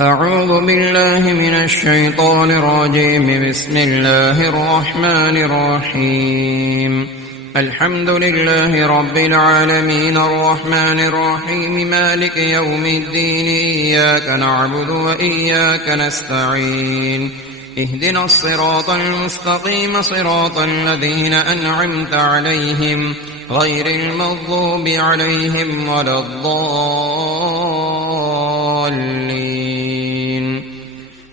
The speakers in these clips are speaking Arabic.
أعوذ بالله من الشيطان الرجيم. بسم الله الرحمن الرحيم. الحمد لله رب العالمين الرحمن الرحيم مالك يوم الدين. إياك نعبد وإياك نستعين. اهدنا الصراط المستقيم صراط الذين أنعمت عليهم غير المغضوب عليهم ولا الضالين.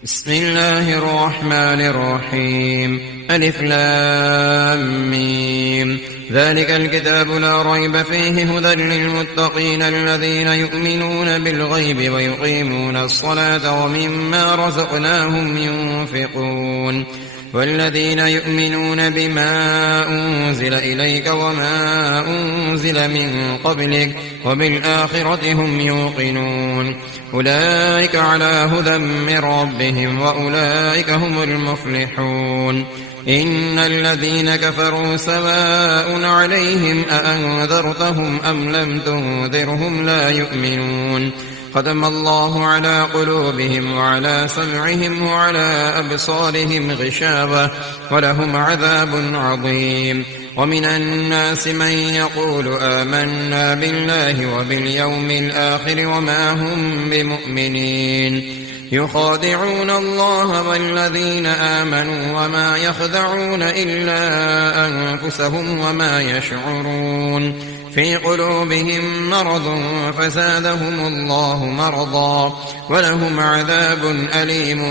بسم الله الرحمن الرحيم. ألف لام ميم. ذلك الكتاب لا ريب فيه هدى للمتقين الذين يؤمنون بالغيب ويقيمون الصلاة ومما رزقناهم ينفقون والذين يؤمنون بما أنزل إليك وما أنزل من قبلك وبالآخرة هم يوقنون. أولئك على هدى من ربهم وأولئك هم المفلحون. إن الذين كفروا سواء عليهم أأنذرتهم أم لم تنذرهم لا يؤمنون. ختم الله على قلوبهم وعلى سمعهم وعلى أبصارهم غشاوة ولهم عذاب عظيم. ومن الناس من يقول آمنا بالله وباليوم الآخر وما هم بمؤمنين. يخادعون الله والذين آمنوا وما يخدعون إلا أنفسهم وما يشعرون. في قلوبهم مرض فزادهم الله مرضا ولهم عذاب أليم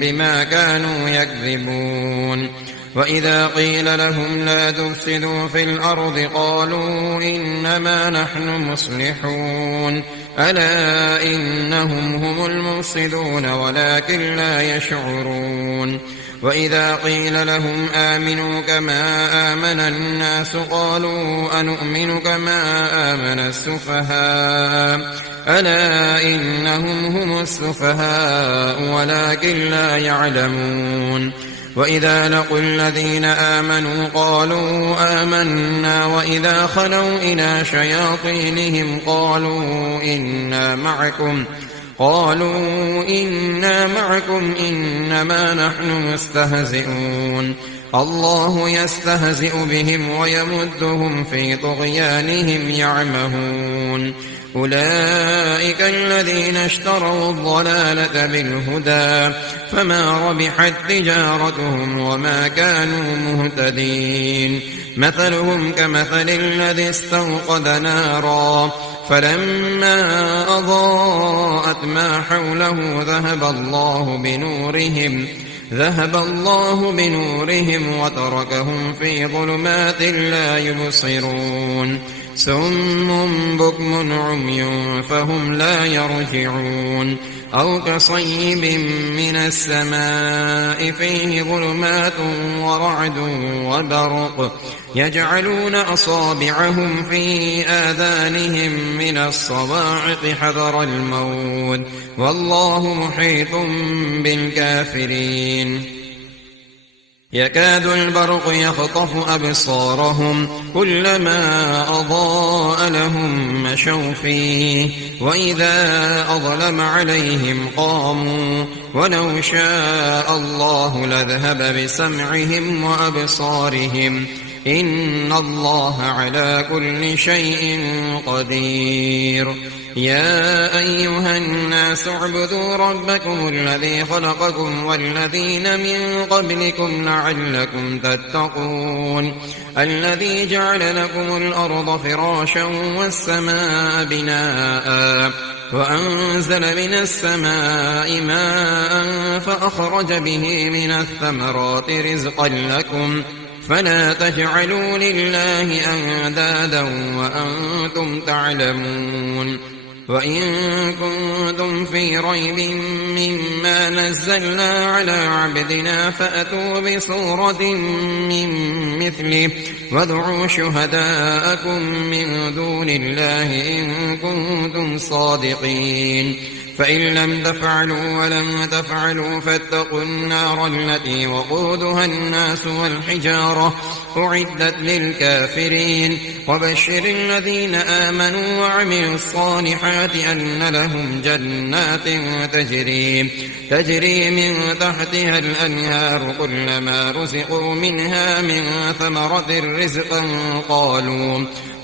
بما كانوا يكذبون. وإذا قيل لهم لا تفسدوا في الأرض قالوا إنما نحن مصلحون. ألا إنهم هم المفسدون ولكن لا يشعرون. وإذا قيل لهم آمنوا كما آمن الناس قالوا أنؤمن كما آمن السفهاء. ألا إنهم هم السفهاء ولكن لا يعلمون. وإذا لقوا الذين آمنوا قالوا آمنا وإذا خلوا إلى شياطينهم قالوا إنا معكم إنما نحن مستهزئون. الله يستهزئ بهم ويمدهم في طغيانهم يعمهون. أولئك الذين اشتروا الضلالة بالهدى فما ربحت تجارتهم وما كانوا مهتدين. مثلهم كمثل الذي استوقد نارا فلما أضاءت ما حوله ذهب الله بنورهم وتركهم في ظلمات لا يبصرون. سم بكم عمي فهم لا يرجعون. أو كصيب من السماء فيه ظلمات ورعد وبرق يجعلون أصابعهم في آذانهم من الصواعق حذر الموت والله محيط بالكافرين. يكاد البرق يخطف أبصارهم كلما أضاء لهم مشوا فيه وإذا أظلم عليهم قاموا ولو شاء الله لذهب بسمعهم وأبصارهم إن الله على كل شيء قدير. يا أيها الناس اعبدوا ربكم الذي خلقكم والذين من قبلكم لعلكم تتقون. الذي جعل لكم الأرض فراشا والسماء بناء وأنزل من السماء ماء فأخرج به من الثمرات رزقا لكم فلا تجعلوا لله أندادا وأنتم تعلمون. وإن كنتم في ريب مما نزلنا على عبدنا فأتوا بسورة من مثله وادعوا شهداءكم من دون الله إن كنتم صادقين. فإن لم تفعلوا ولم تفعلوا فاتقوا النار التي وقودها الناس والحجارة أعدت للكافرين وبشر الذين آمنوا وعملوا الصالحات أن لهم جنات تجري من تحتها الأنهار كلما رزقوا منها من ثمرة رزقا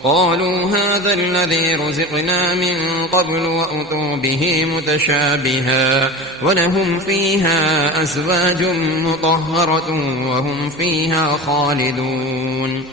قالوا هذا الذي رزقنا من قبل وأتوا به متشابها ولهم فيها أزواج مطهرة وهم فيها خالدون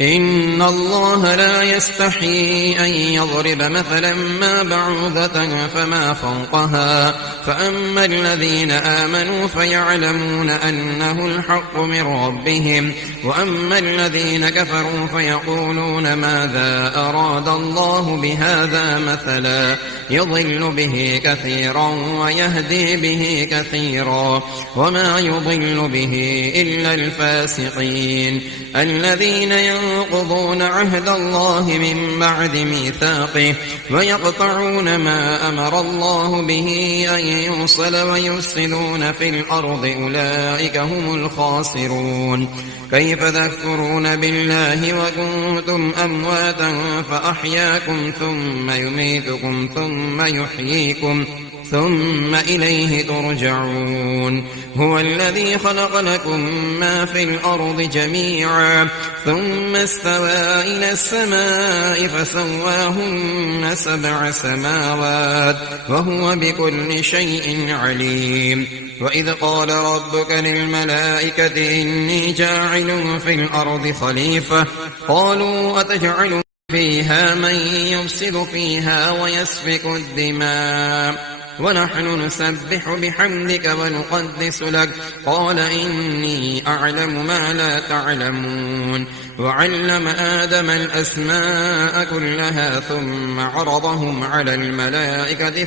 إن الله لا يستحيي أن يضرب مثلا ما بعوضة فما فوقها فأما الذين آمنوا فيعلمون أنه الحق من ربهم وأما الذين كفروا فيقولون ماذا أراد الله بهذا مثلا يضل به كثيرا ويهدي به كثيرا وما يضل به إلا الفاسقين الذين ينقضون عهد الله من بعد ميثاقه ويقطعون ما أمر الله به أن يوصل ويفسدون في الأرض أولئك هم الخاسرون كيف تكفرون بالله وكنتم أمواتا فأحياكم ثم يميتكم ثم يحييكم ثم إليه ترجعون هو الذي خلق لكم ما في الأرض جميعا ثم استوى إلى السماء فسواهن 7 سماوات وهو بكل شيء عليم وإذ قال ربك للملائكة إني جاعل في الأرض خليفة قالوا أتجعل فيها من يفسد فيها ويسفك الدماء ونحن نسبح بحمدك ونقدس لك قال إني أعلم ما لا تعلمون وعلم آدم الأسماء كلها ثم عرضهم على الملائكة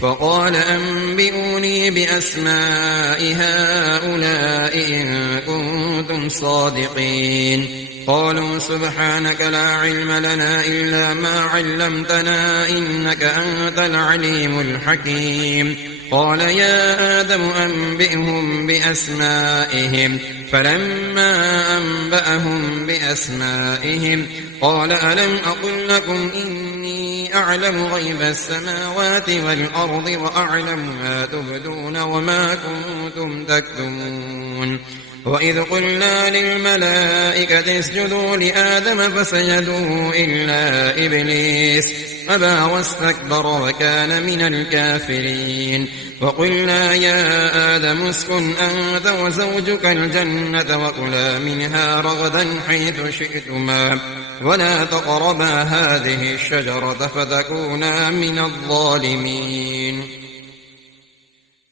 فقال أنبئوني بأسماء هؤلاء إن كنتم صادقين قالوا سبحانك لا علم لنا إلا ما علمتنا إنك أنت العليم الحكيم قال يا آدم أنبئهم بأسمائهم فلما أنبأهم بأسمائهم قال ألم أقل لكم إني أعلم غيب السماوات والأرض وأعلم ما تبدون وما كنتم تكتمون وإذ قلنا للملائكة اسجدوا لآدم فسجدوا إلا إبليس أبى واستكبر وكان من الكافرين وقلنا يا آدم اسكن أنت وزوجك الجنة وكلا منها رغدا حيث شئتما ولا تقربا هذه الشجرة فتكونا من الظالمين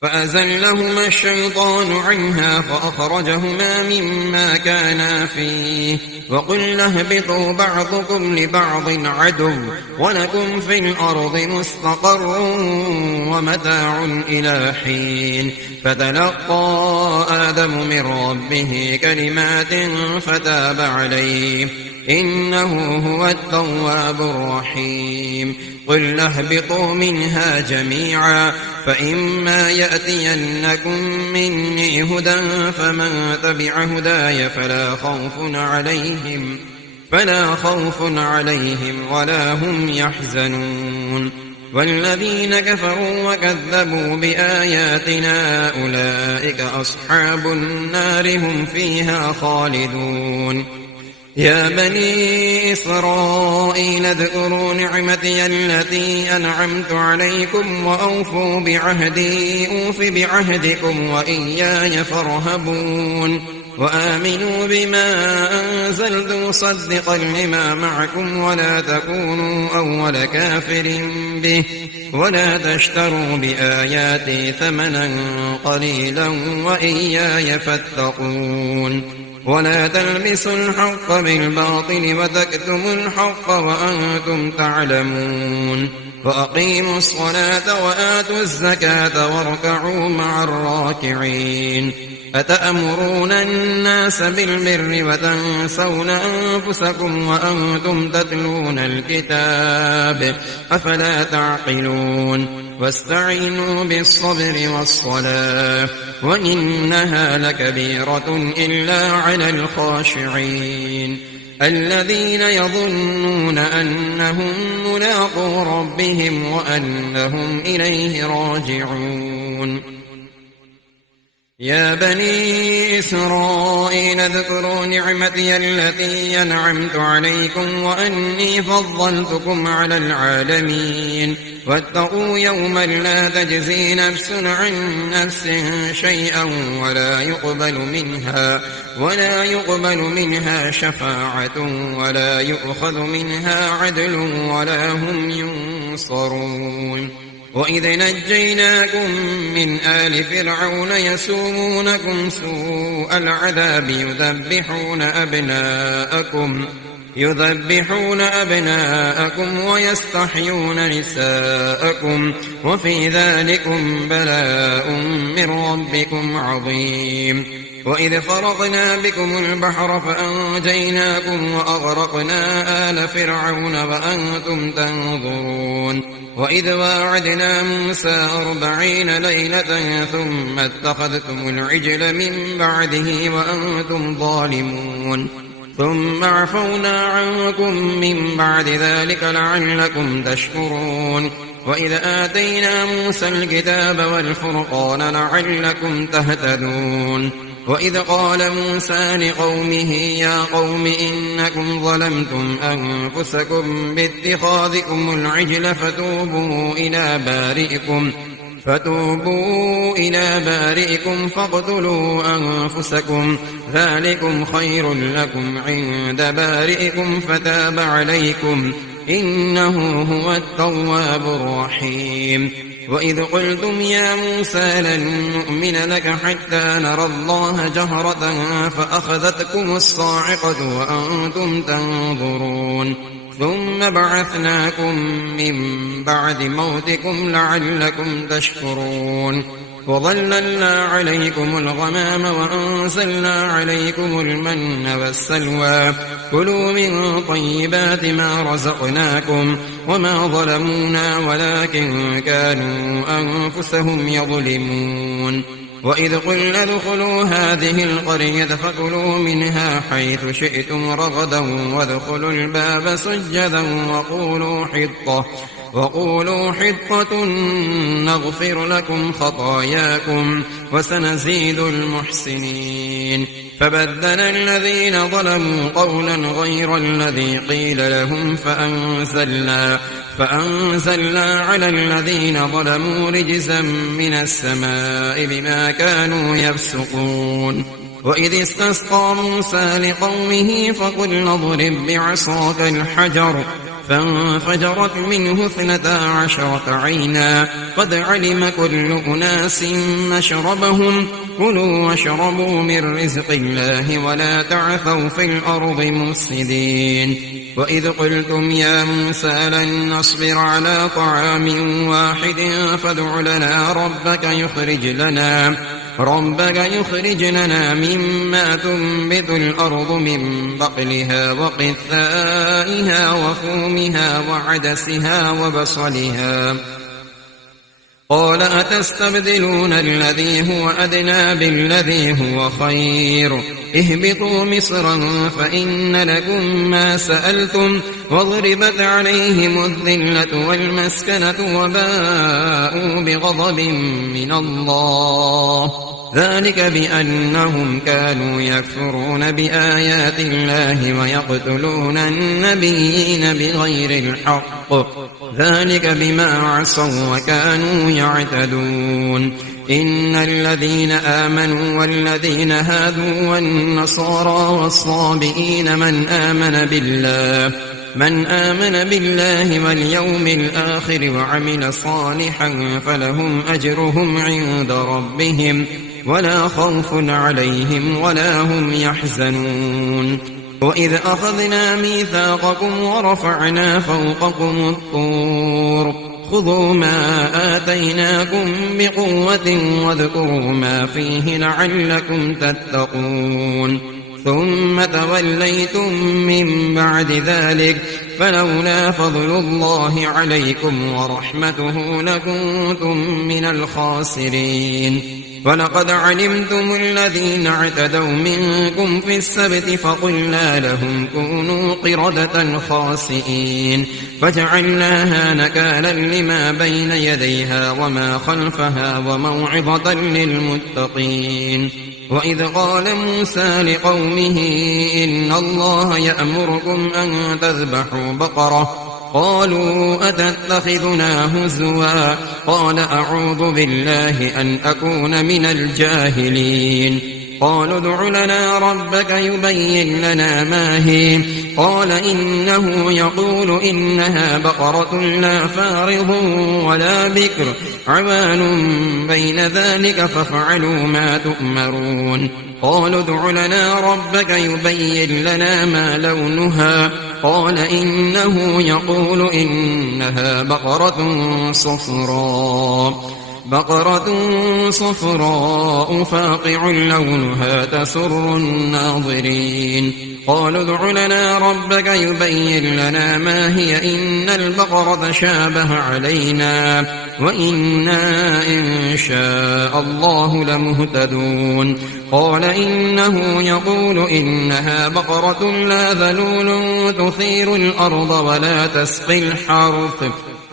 فأزلهما الشيطان عنها فأخرجهما مما كانا فيه وقلنا اهبطوا بعضكم لبعض عدو ولكم في الأرض مستقر ومتاع إلى حين فتلقى آدم من ربه كلمات فتاب عليه إنه هو التواب الرحيم قلنا اهبطوا منها جميعا فإما يأتينكم مني هدى فمن تبع هداي فلا خوف عليهم ولا هم يحزنون والذين كفروا وكذبوا بآياتنا أولئك أصحاب النار هم فيها خالدون يا بني إسرائيل اذكروا نعمتي التي أنعمت عليكم وأوفوا بعهدي أوف بعهدكم وإياي فارهبون وآمنوا بما أنزلت مصدقا لما معكم ولا تكونوا أول كافر به ولا تشتروا بآياتي ثمنا قليلا وإياي فاتقون ولا تلبسوا الحق بالباطل وتكتموا الحق وأنتم تعلمون وأقيموا الصلاة وآتوا الزكاة واركعوا مع الراكعين أتأمرون الناس بالبر وتنسون أنفسكم وأنتم تتلون الكتاب أفلا تعقلون واستعينوا بالصبر والصلاة وإنها لكبيرة إلا على الخاشعين الذين يظنون أنهم ملاقو ربهم وأنهم إليه راجعون يا بني إسرائيل اذكروا نعمتي التي أنعمت عليكم وأني فضلتكم على العالمين واتقوا يوما لا تجزي نفس عن نفس شيئا ولا يقبل منها شفاعة ولا يؤخذ منها عدل ولا هم ينصرون وإذ نجيناكم من آل فرعون يسومونكم سوء العذاب يذبحون أبناءكم ويستحيون نساءكم وفي ذلكم بلاء من ربكم عظيم وإذ فرضنا بكم البحر فأنجيناكم وأغرقنا آل فرعون وأنتم تنظرون وإذ واعدنا موسى 40 ليلة ثم اتخذتم العجل من بعده وأنتم ظالمون ثم عفونا عنكم من بعد ذلك لعلكم تشكرون وإذ آتينا موسى الكتاب والفرقان لعلكم تهتدون وإذ قال موسى لقومه يا قوم إنكم ظلمتم أنفسكم باتخاذكم العجل فتوبوا إلى بارئكم فاقتلوا أنفسكم ذلكم خير لكم عند بارئكم فتاب عليكم إنه هو التواب الرحيم وإذ قلتم يا موسى لن نؤمن لك حتى نرى الله جهرة فأخذتكم الصاعقة وأنتم تنظرون ثم بعثناكم من بعد موتكم لعلكم تشكرون وظللنا عليكم الغمام وأنزلنا عليكم المن والسلوى كلوا من طيبات ما رزقناكم وما ظلمونا ولكن كانوا أنفسهم يظلمون وإذ قلنا ادخلوا هذه القرية فكلوا منها حيث شئتم رغدا وادخلوا الباب سجدا وقولوا حطة نغفر لكم خطاياكم وسنزيد المحسنين فبدل الذين ظلموا قولا غير الذي قيل لهم فأنزلنا على الذين ظلموا رجزا من السماء بما كانوا يفسقون وإذ استسقى موسى لقومه فقلنا اضرب بعصاك الحجر فانفجرت منه 12 عينا قد علم كل أناس مشربهم كلوا واشربوا من رزق الله ولا تعثوا في الأرض مفسدين وإذ قلتم يا موسى لن نصبر على طعام واحد فادع لنا ربك يخرج لنا مما تنبت الأرض من بقلها وقثائها وفومها وعدسها وبصلها قال أتستبدلون الذي هو أدنى بالذي هو خير اهبطوا مصرا فإن لكم ما سألتم وضربت عليهم الذلة والمسكنة وباءوا بغضب من الله ذلك بأنهم كانوا يكفرون بآيات الله ويقتلون النبيين بغير الحق ذلك بما عصوا وكانوا يعتدون إن الذين آمنوا والذين هادوا والنصارى والصابئين من آمن بالله واليوم الآخر وعمل صالحا فلهم أجرهم عند ربهم ولا خوف عليهم ولا هم يحزنون وإذ أخذنا ميثاقكم ورفعنا فوقكم الطور خذوا ما آتيناكم بقوة واذكروا ما فيه لعلكم تتقون ثم توليتم من بعد ذلك فلولا فضل الله عليكم ورحمته لكنتم من الخاسرين ولقد علمتم الذين اعتدوا منكم في السبت فقلنا لهم كونوا قردة خاسئين فجعلناها نكالا لما بين يديها وما خلفها وموعظة للمتقين وإذ قال موسى لقومه إن الله يأمركم أن تذبحوا بقرة قالوا أتتخذنا هزوا قال أعوذ بالله أن أكون من الجاهلين قالوا ادع لنا ربك يبين لنا ما هي قال إنه يقول إنها بقرة لا فارض ولا بكر عوان بين ذلك فافعلوا ما تؤمرون قالوا ادع لنا ربك يبين لنا ما لونها قال إنه يقول إنها بقرة صفراء فاقع لونها تسر الناظرين قالوا ادع لنا ربك يبين لنا ما هي إن البقرة شابه علينا وإنا إن شاء الله لمهتدون قال إنه يقول إنها بقرة لا ذلول تثير الأرض ولا تسقي الحرث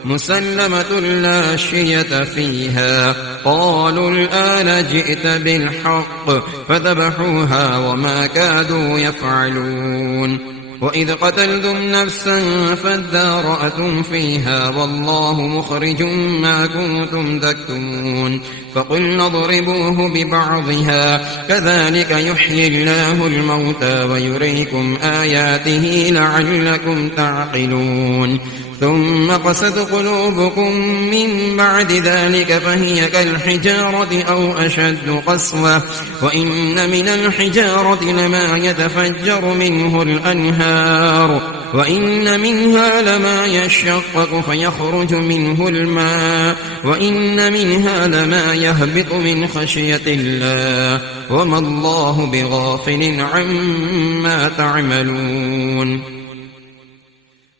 مسلمة لا شية فيها قالوا الآن جئت بالحق فذبحوها وما كادوا يفعلون وإذ قتلتم نفسا فادارأتم فيها والله مخرج ما كنتم تكتمون فقلنا اضربوه ببعضها كذلك يحيي الله الموتى ويريكم آياته لعلكم تعقلون ثم قست قلوبكم من بعد ذلك فهي كالحجارة أو أشد قسوة وإن من الحجارة لما يتفجر منه الأنهار وإن منها لما يشقق فيخرج منه الماء وإن منها لما يهبط من خشية الله وما الله بغافل عما تعملون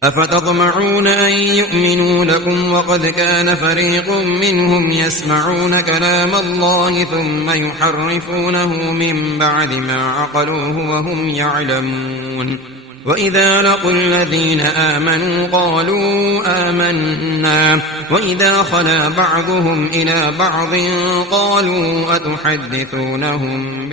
أفتطمعون أن يؤمنوا لكم وقد كان فريق منهم يسمعون كلام الله ثم يحرفونه من بعد ما عقلوه وهم يعلمون وإذا لقوا الذين آمنوا قالوا آمنا وإذا خلا بعضهم إلى بعض قالوا أتحدثونهم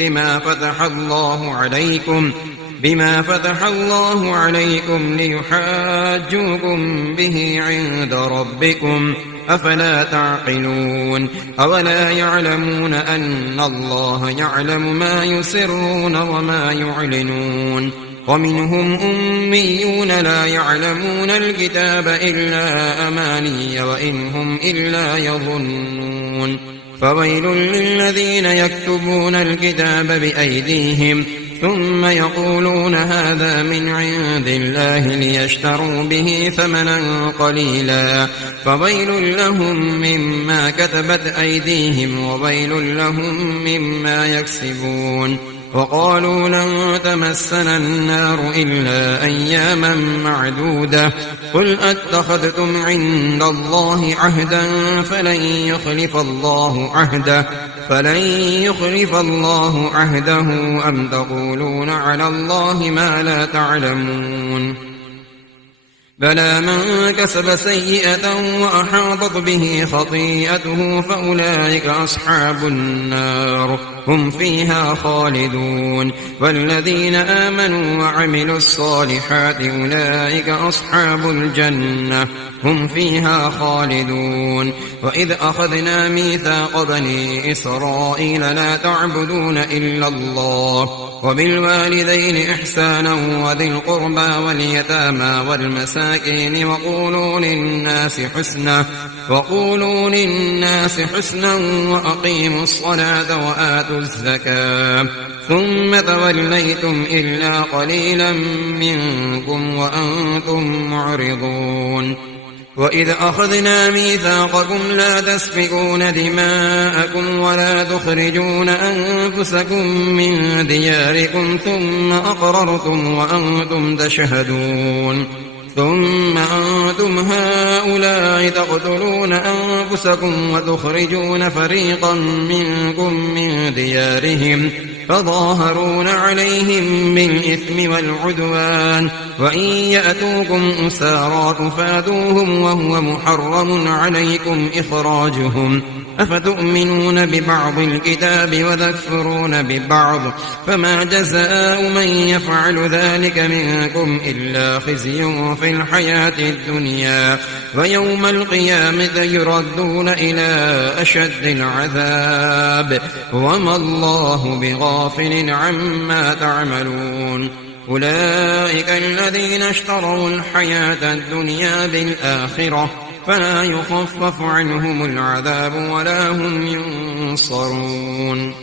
بما فتح الله عليكم ليحاجوكم به عند ربكم أفلا تعقلون أولا يعلمون أن الله يعلم ما يسرون وما يعلنون ومنهم أميون لا يعلمون الكتاب إلا أماني وإن هم إلا يظنون فويل للذين يكتبون الكتاب بأيديهم ثم يقولون هذا من عند الله ليشتروا به ثمنا قليلا فويل لهم مما كتبت أيديهم وويل لهم مما يكسبون وقالوا لن تمسنا النار إلا أياما معدودة قل أتخذتم عند الله عهدا فلن يخلف الله عهده أم تقولون على الله ما لا تعلمون بلى من كسب سيئة وأحاطت به خطيئته فأولئك أصحاب النار هم فيها خالدون والذين آمنوا وعملوا الصالحات أولئك أصحاب الجنة هم فيها خالدون وإذ أخذنا ميثاق بني إسرائيل لا تعبدون إلا الله وبالوالدين إحسانا وذي القربى واليتامى والمساكين وقولوا للناس حسنا وأقيموا الصلاة وآتوا الزكاة ثم توليتم إلا قليلا منكم وأنتم معرضون وإذ أخذنا ميثاقكم لا تسفكون دماءكم ولا تخرجون أنفسكم من دياركم ثم أقررتم وأنتم تشهدون ثم أنتم هؤلاء تقتلون أنفسكم وتخرجون فريقا منكم من ديارهم فظاهرون عليهم بالإثم والعدوان وإن يأتوكم أسارى تفادوهم وهو محرم عليكم إخراجهم أفتؤمنون ببعض الكتاب وتكفرون ببعض فما جزاء من يفعل ذلك منكم إلا خزي في الحياة الدنيا ويوم القيامة يردون إلى أشد العذاب وما الله بغافل عما تعملون أولئك الذين اشتروا الحياة الدنيا بالآخرة فلا يخفف عنهم العذاب ولا هم ينصرون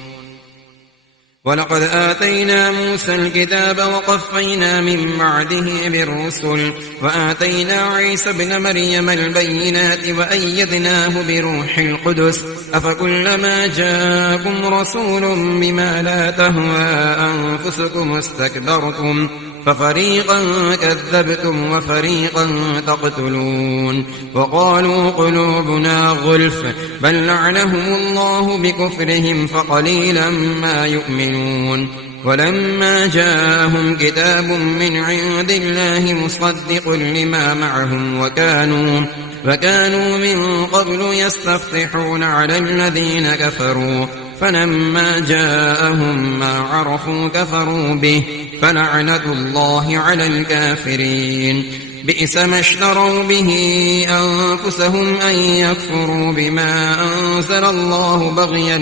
ولقد آتينا موسى الكتاب وقفينا من بعده بالرسل وآتينا عيسى ابن مريم البينات وأيدناه بروح القدس أفكلما جاءكم رسول بما لا تهوى أنفسكم استكبرتم ففريقا كذبتم وفريقا تقتلون وقالوا قلوبنا غلف بل لعنهم الله بكفرهم فقليلا ما يؤمنون ولما جاءهم كتاب من عند الله مصدق لما معهم وكانوا من قبل يستفتحون على الذين كفروا فلما جاءهم ما عرفوا كفروا به فلعنة الله على الكافرين بئس ما اشتروا به أنفسهم أن يكفروا بما أنزل الله بغيا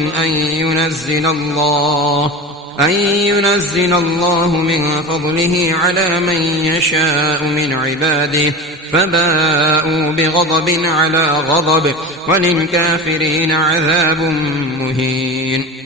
أن ينزل الله من فضله على من يشاء من عباده فباءوا بغضب على غضب وللكافرين عذاب مهين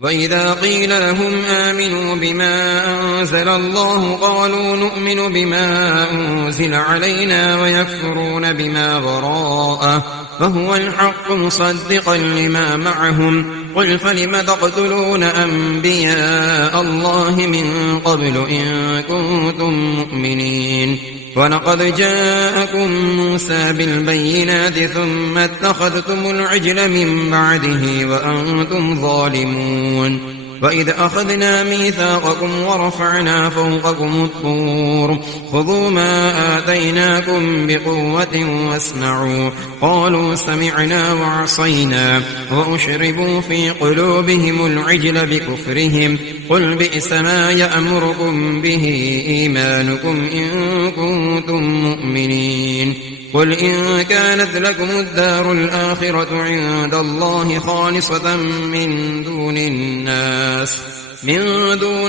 وإذا قيل لهم آمنوا بما أنزل الله قالوا نؤمن بما أنزل علينا ويكفرون بما وراءه فهو الحق مصدقا لما معهم قل فلم تقتلون أنبياء الله من قبل إن كنتم مؤمنين ولقد جاءكم موسى بالبينات ثم اتخذتم العجل من بعده وأنتم ظالمون وإذ أخذنا ميثاقكم ورفعنا فوقكم الطور خذوا ما آتيناكم بقوة واسمعوا قالوا سمعنا وعصينا وأشربوا في قلوبهم العجل بكفرهم قل بئس ما يأمركم به إيمانكم إن كنتم مؤمنين قل إن كانت لكم الدار الآخرة عند الله خالصة من دون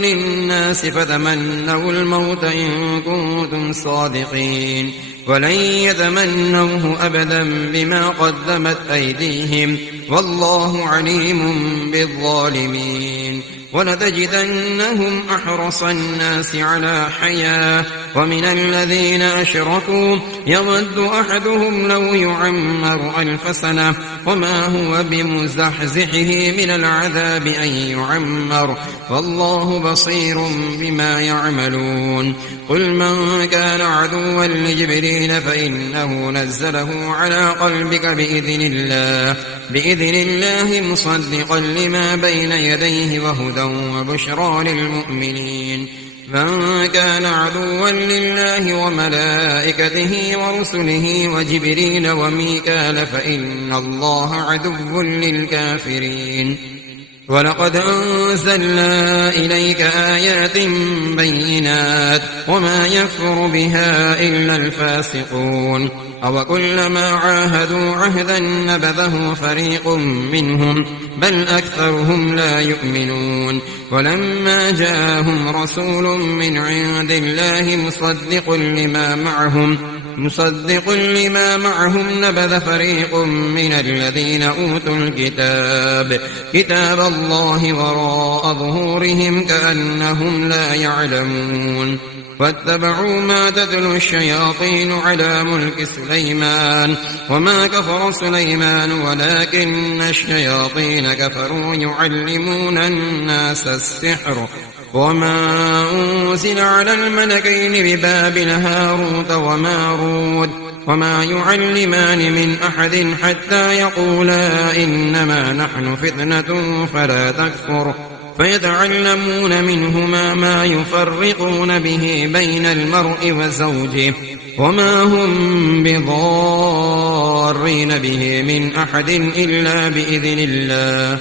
الناس فتمنوا الموت إن كنتم صادقين ولن يتمنوه أبدا بما قدمت أيديهم والله عليم بالظالمين ولتجدنهم أحرص الناس على حياة ومن الذين أشركوا يود أحدهم لو يعمر 1000 سنة وما هو بمزحزحه من العذاب أن يعمر والله بصير بما يعملون قل من كان عدوا لجبريل فإنه نزله على قلبك بإذن الله مصدقا لما بين يديه وهدى وبشرى للمؤمنين من كان عدوا لله وملائكته ورسله وجبريل وميكال فإن الله عدو للكافرين ولقد أنزلنا إليك آيات بينات وما يكفر بها إلا الفاسقون أوكلما عاهدوا عهدا نبذه فريق منهم بل أكثرهم لا يؤمنون ولما جاءهم رسول من عند الله مصدق لما معهم نبذ فريق من الذين أوتوا كتاب الله وراء ظهورهم كأنهم لا يعلمون واتبعوا ما تتلو الشياطين على ملك سليمان وما كفر سليمان ولكن الشياطين كفروا يعلمون الناس السحر وما أنزل على الملكين ببابل هاروت وماروت وما يعلمان من أحد حتى يقولا إنما نحن فتنة فلا تكفر فيتعلمون منهما ما يفرقون به بين المرء وزوجه وما هم بضارين به من أحد إلا بإذن الله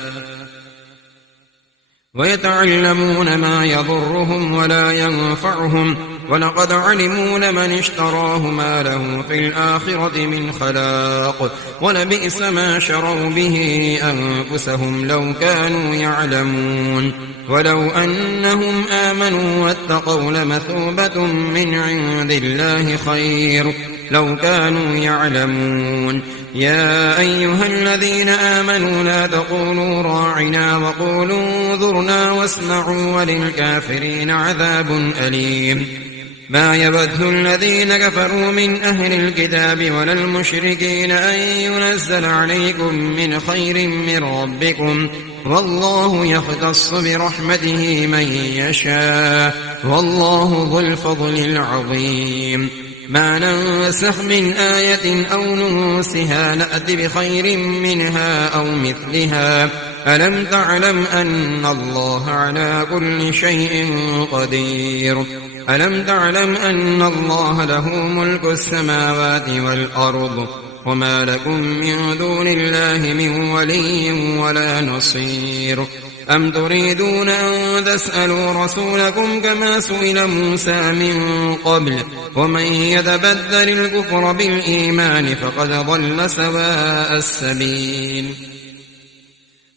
ويتعلمون ما يضرهم ولا ينفعهم ولقد علموا لمن اشتراه ما له في الآخرة من خلاق ولبئس ما شروا به أنفسهم لو كانوا يعلمون ولو أنهم آمنوا واتقوا لمثوبة من عند الله خير لو كانوا يعلمون يا أيها الذين آمنوا لا تقولوا راعنا وقولوا انظرنا واسمعوا وللكافرين عذاب أليم ما يود الذين كفروا من أهل الكتاب ولا المشركين أن ينزل عليكم من خير من ربكم والله يختص برحمته من يشاء والله ذو الفضل العظيم ما ننسخ من آية أو ننسها نأت بخير منها أو مثلها ألم تعلم أن الله على كل شيء قدير ألم تعلم أن الله له ملك السماوات والأرض وما لكم من دون الله من ولي ولا نصير أم تريدون أن تسألوا رسولكم كما سئل موسى من قبل ومن يتبدل الكفر بالإيمان فقد ضل سواء السبيل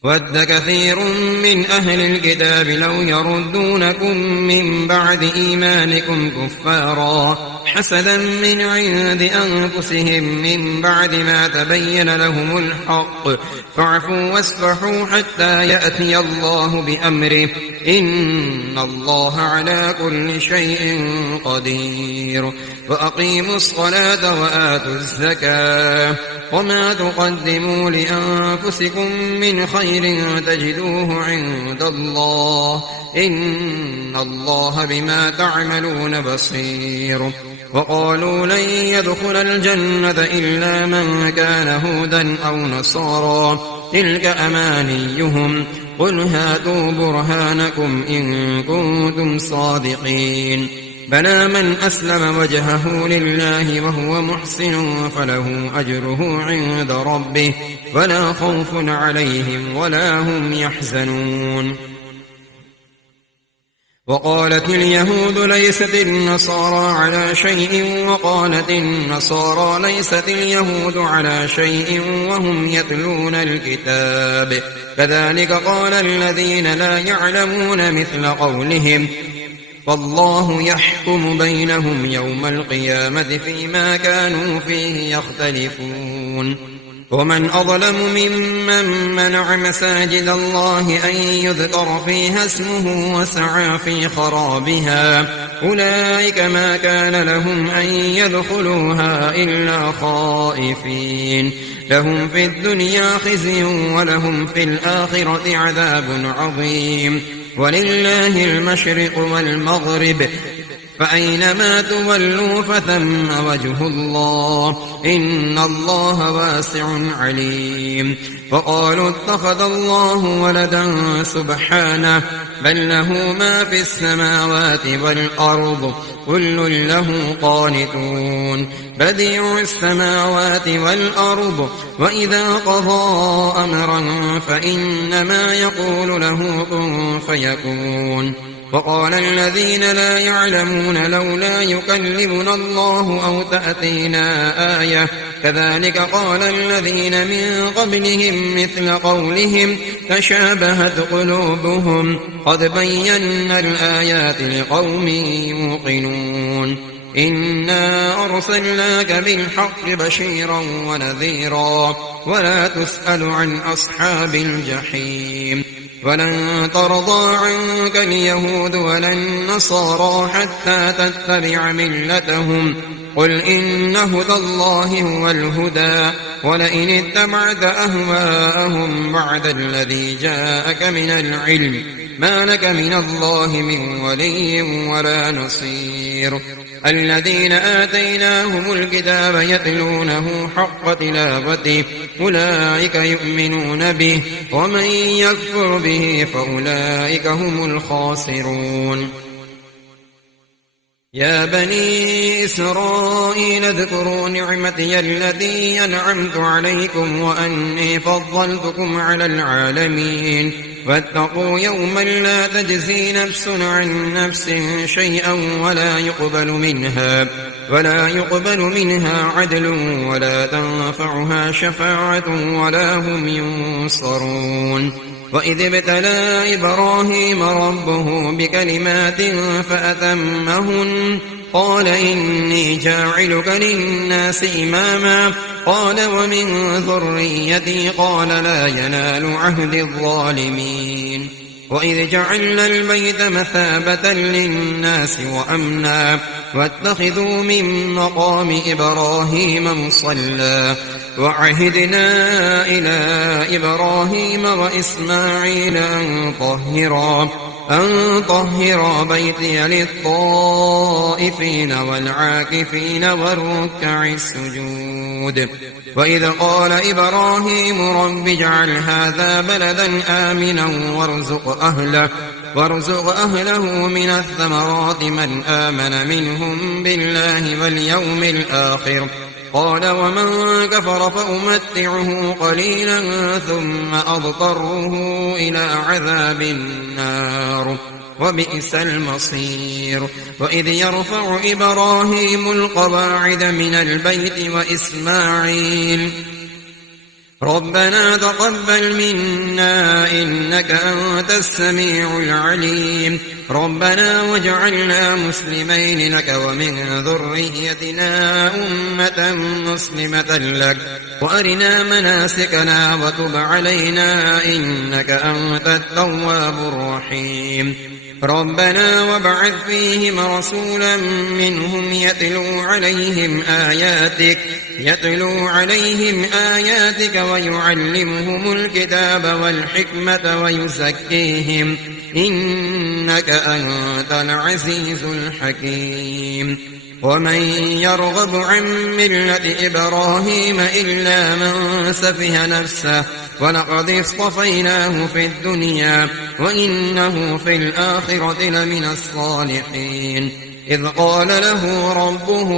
ود كثير من أهل الكتاب لو يردونكم من بعد إيمانكم كفارا حسدا من عند أنفسهم من بعد ما تبين لهم الحق فاعفوا واصفحوا حتى يأتي الله بأمره إن الله على كل شيء قدير وأقيموا الصلاة وآتوا الزكاة وما تقدموا لأنفسكم من خير تجدوه عند الله إن الله بما تعملون بصير وقالوا لن يدخل الجنة إلا من كان هودا أو نصارى تلك أمانيهم قل هاتوا برهانكم إن كنتم صادقين بلى من أسلم وجهه لله وهو محسن فله أجره عند ربه ولا خوف عليهم ولا هم يحزنون وقالت اليهود ليست النصارى على شيء وقالت النصارى ليست اليهود على شيء وهم يتلون الكتاب كذلك قال الذين لا يعلمون مثل قولهم فالله يحكم بينهم يوم القيامة فيما كانوا فيه يختلفون ومن أظلم ممن منع مساجد الله أن يذكر فيها اسمه وسعى في خرابها أولئك ما كان لهم أن يدخلوها إلا خائفين لهم في الدنيا خزي ولهم في الآخرة عذاب عظيم ولله المشرق والمغرب فأينما تولوا فثم وجه الله إن الله واسع عليم وقالوا اتخذ الله ولدا سبحانه بل له ما في السماوات والأرض كل له قانتون بديع السماوات والأرض وإذا قضى أمرا فإنما يقول له كن فيكون وقال الذين لا يعلمون لولا يكلمنا الله أو تأتينا آية كذلك قال الذين من قبلهم مثل قولهم تشابهت قلوبهم قد بينا الآيات لقوم يوقنون إنا أرسلناك بالحق بشيرا ونذيرا ولا تسأل عن أصحاب الجحيم ولن ترضى عنك اليهود ولا النصارى حتى تتبع ملتهم قل إن هدى الله هو الهدى ولئن اتبعت أهواءهم بعد الذي جاءك من العلم ما لك من الله من ولي ولا نصير الذين آتيناهم الكتاب يتلونه حق تلاوته أولئك يؤمنون به ومن يكفر به فأولئك هم الخاسرون يا بني إسرائيل اذكروا نعمتي التي أنعمت عليكم وأني فضلتكم على العالمين واتقوا يوما لا تجزي نفس عن نفس شيئا ولا يقبل منها عدل ولا تنفعها شفاعة ولا هم ينصرون وإذ ابتلى إبراهيم ربه بكلمات فأتمهن قال إني جاعلك للناس إماما قال ومن ذريتي قال لا ينال عهد الظالمين وإذ جعلنا البيت مثابة للناس وأمنا واتخذوا من مقام إبراهيم مصلى وعهدنا إلى إبراهيم وإسماعيل أن طهرا بيتي للطائفين والعاكفين والركع السجود وإذ قال إبراهيم رب اجعل هذا بلدا آمنا وارزق أهله من الثمرات من آمن منهم بالله واليوم الآخر قال ومن كفر فأمتعه قليلا ثم أضطره إلى عذاب النار وبئس المصير وإذ يرفع إبراهيم القواعد من البيت وإسماعيل ربنا تقبل منا إنك أنت السميع العليم ربنا واجعلنا مسلمين لك ومن ذريتنا أمة مسلمة لك وأرنا مناسكنا وتب علينا إنك أنت التواب الرحيم ربنا وابعث فيهم رسولا منهم يتلو عليهم آياتك ويعلمهم الكتاب والحكمة ويزكيهم إنك أنت العزيز الحكيم ومن يرغب عن ملة إبراهيم إلا من سفه نفسه ولقد اصطفيناه في الدنيا وإنه في الآخرة لمن الصالحين إذ قال له ربه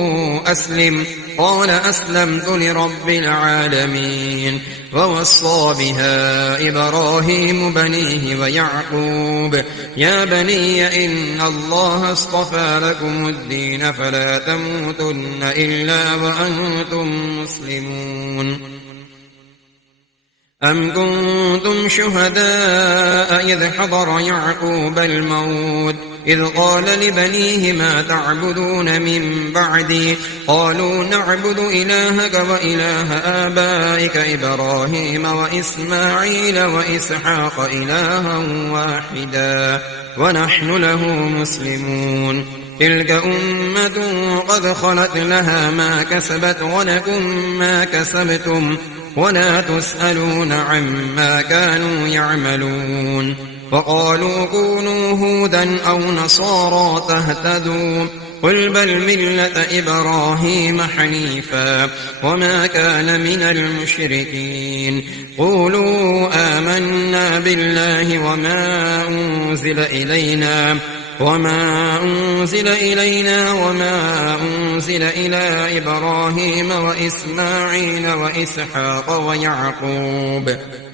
أسلم قال أسلمت لرب العالمين ووصى بها إبراهيم بنيه ويعقوب يا بني إن الله اصطفى لكم الدين فلا تموتن إلا وأنتم مسلمون أم كنتم شهداء إذ حضر يعقوب الموت إذ قال لبنيه ما تعبدون من بعدي قالوا نعبد إلهك وإله آبائك إبراهيم وإسماعيل وإسحاق إلها واحدا ونحن له مسلمون تلك أمة قد خلت لها ما كسبت ولكم ما كسبتم ولا تسألون عما كانوا يعملون وقالوا كونوا هودا أو نصارى تهتدوا قل بل ملة إبراهيم حنيفا وما كان من المشركين قولوا آمنا بالله وما أنزل إلينا وما أنزل إلى إبراهيم وإسماعيل وإسحاق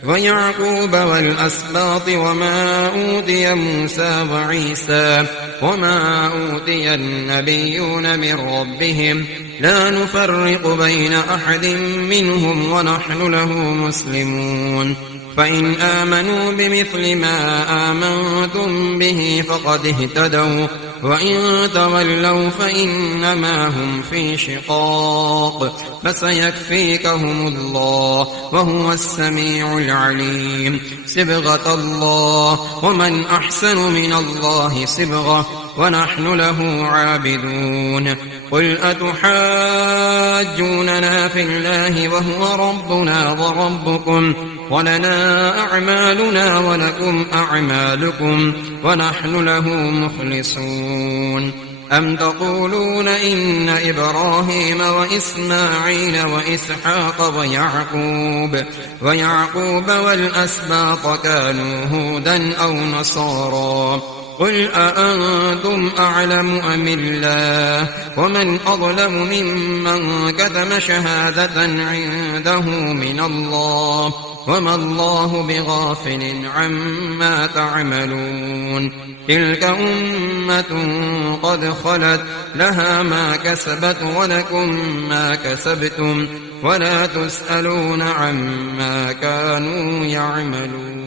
ويعقوب والأسباط وما أوتي موسى وعيسى وما أوتي النبيون من ربهم لا نفرق بين أحد منهم ونحن له مسلمون فإن آمنوا بمثل ما آمنتم به فقد اهتدوا وإن تولوا فإنما هم في شقاق فسيكفيكهم الله وهو السميع العليم صبغة الله ومن أحسن من الله صبغة ونحن له عابدون قل أتحاجوننا في الله وهو ربنا وربكم ولنا أعمالنا ولكم أعمالكم ونحن له مخلصون أم تقولون إن إبراهيم وإسماعيل وإسحاق ويعقوب والأسباط كانوا هودا أو نصارى قل أأنتم أعلم أم الله ومن أظلم ممن كتم شهادة عنده من الله وما الله بغافل عما تعملون تلك أمة قد خلت لها ما كسبت ولكم ما كسبتم ولا تسألون عما كانوا يعملون.